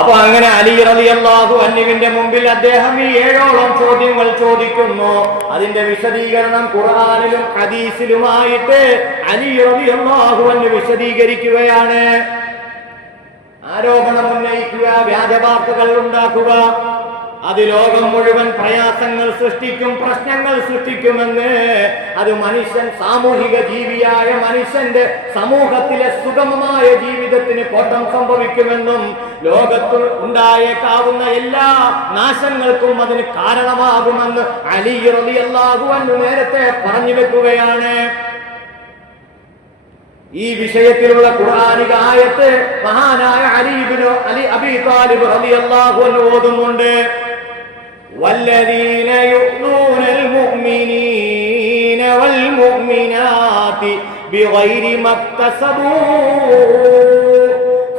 അപ്പൊ അങ്ങനെ അലി റളിയല്ലാഹു അന്നുവിന്റെ മുമ്പിൽ അദ്ദേഹം ഈ ഏഴോളം ചോദ്യങ്ങൾ ചോദിക്കുന്നു. അതിന്റെ വിശദീകരണം ഖുർആനിലും ഹദീസിലുമായിട്ട് അലി റളിയല്ലാഹു അന്ന് വിശദീകരിക്കുകയാണ്. ആരോപണം ഉന്നയിക്കുക വ്യാജവാർത്തകൾ ഉണ്ടാക്കുക അത് ലോകം മുഴുവൻ പ്രയാസങ്ങൾ സൃഷ്ടിക്കും പ്രശ്നങ്ങൾ സൃഷ്ടിക്കുമെന്ന് അത് മനുഷ്യൻ സാമൂഹിക ജീവിയായ മനുഷ്യന്റെ സമൂഹത്തിലെ സുഗമമായ ജീവിതത്തിന് കോട്ടം സംഭവിക്കുമെന്നും ലോകത്തിൽ ഉണ്ടായേക്കാവുന്ന എല്ലാ നാശങ്ങൾക്കും അതിന് കാരണമാകുമെന്ന് അലി റളിയല്ലാഹു അൻഹു നേരത്തെ പറഞ്ഞു വെക്കുകയാണ്. ഈ വിഷയത്തിലുള്ള ഖുർആനിക ആയത്ത് മഹാനായ അലിബിനോ അലി അബി താലിബ് റളിയല്ലാഹു അള്ളാഹു ഓതുന്നുണ്ട്. والذين يؤذون المؤمنين والمؤمنات بغير ما اكتسبوا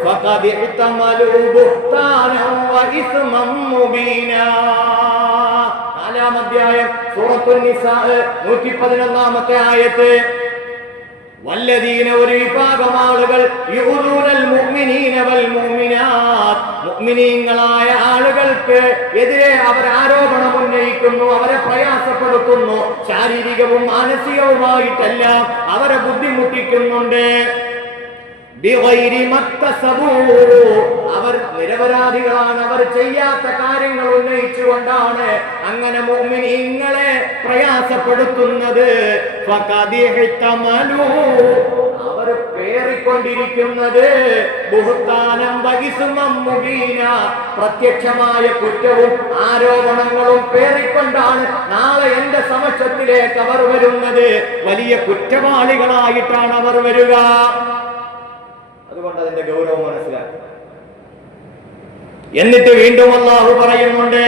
فقد احتملوا بهتانا وإثما مبينا നാലാം അധ്യായം സൂറത്തുൽ നിസാ നൂറ്റി പതിനൊന്നാമത്തെ ആയത്ത് വല്ലദീന ഒരു വിഭാഗം ആളുകൾ മുഅ്മിനീങ്ങളായ ആളുകൾക്ക് എതിരെ അവർ ആരോപണം ഉന്നയിക്കുന്നു അവരെ പ്രയാസപ്പെടുത്തുന്നു ശാരീരികവും മാനസികവുമായിട്ടെല്ലാം അവരെ ബുദ്ധിമുട്ടിക്കുന്നുണ്ട്. അവർ നിരപരാധികളാണ്. അവർ ചെയ്യാത്ത കാര്യങ്ങൾ ഉന്നയിച്ചുകൊണ്ടാണ് അങ്ങനെ മുഅ്മിനീങ്ങളെ പ്രയാസപ്പെടുത്തുന്നത്. അവർ പേറിക്കൊണ്ടിരിക്കുന്നത് ബഹുത്താനം വഹിസുമീന പ്രത്യക്ഷമായ കുറ്റവും ആരോപണങ്ങളും പേറിക്കൊണ്ടാണ് നാളെ എന്റെ സമക്ഷത്തിലേക്ക് അവർ വരുന്നത്. വലിയ കുറ്റവാളികളായിട്ടാണ് അവർ വരിക. അതുകൊണ്ട് അതിന്റെ ഗൗരവം മനസ്സിലാക്കുക എന്നിട്ട് വീണ്ടും അള്ളാഹു പറയുന്നുണ്ട്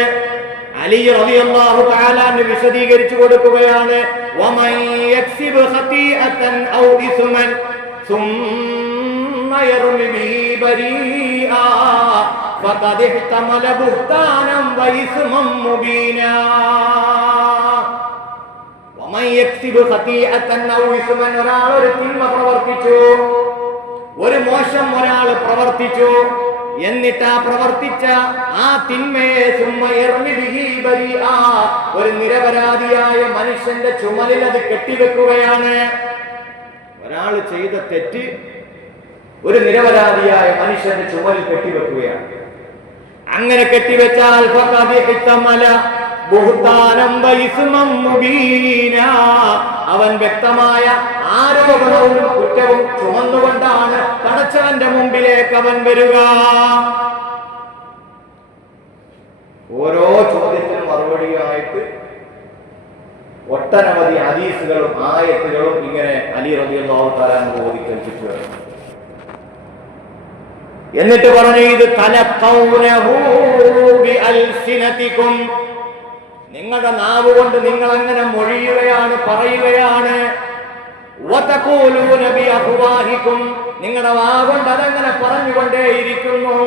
അലി റബി അള്ളാഹു താലാന്ന് വിശദീകരിച്ചു കൊടുക്കുകയാണ് ഒരാൾ ഒരു തിന്മ പ്രവർത്തിച്ചു. ഒരു മോശം ഒരാൾ പ്രവർത്തിച്ചു. എന്നിട്ട് ആ പ്രവർത്തിച്ച ആ തിന്മയെ ഒരു നിരപരാധിയായ മനുഷ്യന്റെ ചുമലിൽ അത് കെട്ടിവെക്കുകയാണ്. ഒരാൾ ചെയ്ത തെറ്റ് ഒരു നിരപരാധിയായ മനുഷ്യന്റെ ചുമലിൽ കെട്ടിവെക്കുകയാണ്. അങ്ങനെ കെട്ടിവെച്ചാൽ അവൻ വ്യക്തമായ ആരോപണവും കുറ്റവും ചുമന്നുകൊണ്ടാണ് പടച്ചവന്റെ മുമ്പിലേക്ക് അവൻ വരിക ഓരോ ചോദ്യത്തിനും മറുപടിയായിട്ട് ഒട്ടനവധി ഹദീസുകളും ആയത്തുകളും ഇങ്ങനെ അലി റബിയുള്ള തലാൻ ബോധിക്കൽപ്പിച്ചു എന്നിട്ട് പറഞ്ഞു ഇത് തലക്കൗനഹൂ ബിഅൽസിനതികും. നിങ്ങളുടെ നാവ് കൊണ്ട് നിങ്ങൾ അങ്ങനെ മൊഴിയുകയാണ് പറയുകയാണ്. നിങ്ങളുടെ വാ കൊണ്ട് അതങ്ങനെ പറഞ്ഞുകൊണ്ടേയിരിക്കുന്നു.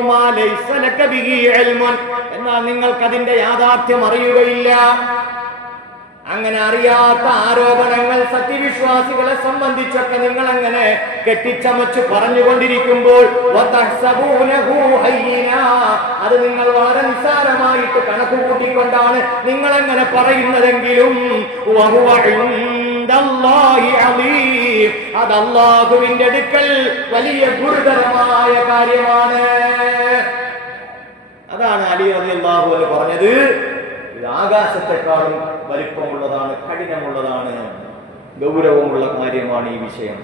എന്നാൽ നിങ്ങൾക്ക് അതിന്റെ യാഥാർത്ഥ്യം അറിയുകയില്ല അങ്ങനെ അറിയാത്ത ആരോപണങ്ങൾ സത്യവിശ്വാസികളെ സംബന്ധിച്ചൊക്കെ നിങ്ങൾ അങ്ങനെ കെട്ടിച്ചമച്ച് പറഞ്ഞുകൊണ്ടിരിക്കുമ്പോൾ. അത് നിങ്ങൾ വളരെ നിസ്സാരമായിട്ട് കണക്ക് കൂട്ടിക്കൊണ്ടാണ് നിങ്ങൾ അങ്ങനെ പറയുന്നതെങ്കിലും അലീം. അത് അള്ളാഹുവിന്റെ അടുക്കൽ വലിയ ഗുരുതരമായ കാര്യമാണ് അതാണ് അലി റളിയല്ലാഹു അൻഹു പറഞ്ഞത് ഇത് ആകാശത്തെക്കാളും വലിപ്പമുള്ളതാണ് കഠിനമുള്ളതാണ് ഗൗരവമുള്ള കാര്യമാണ് ഈ വിഷയം.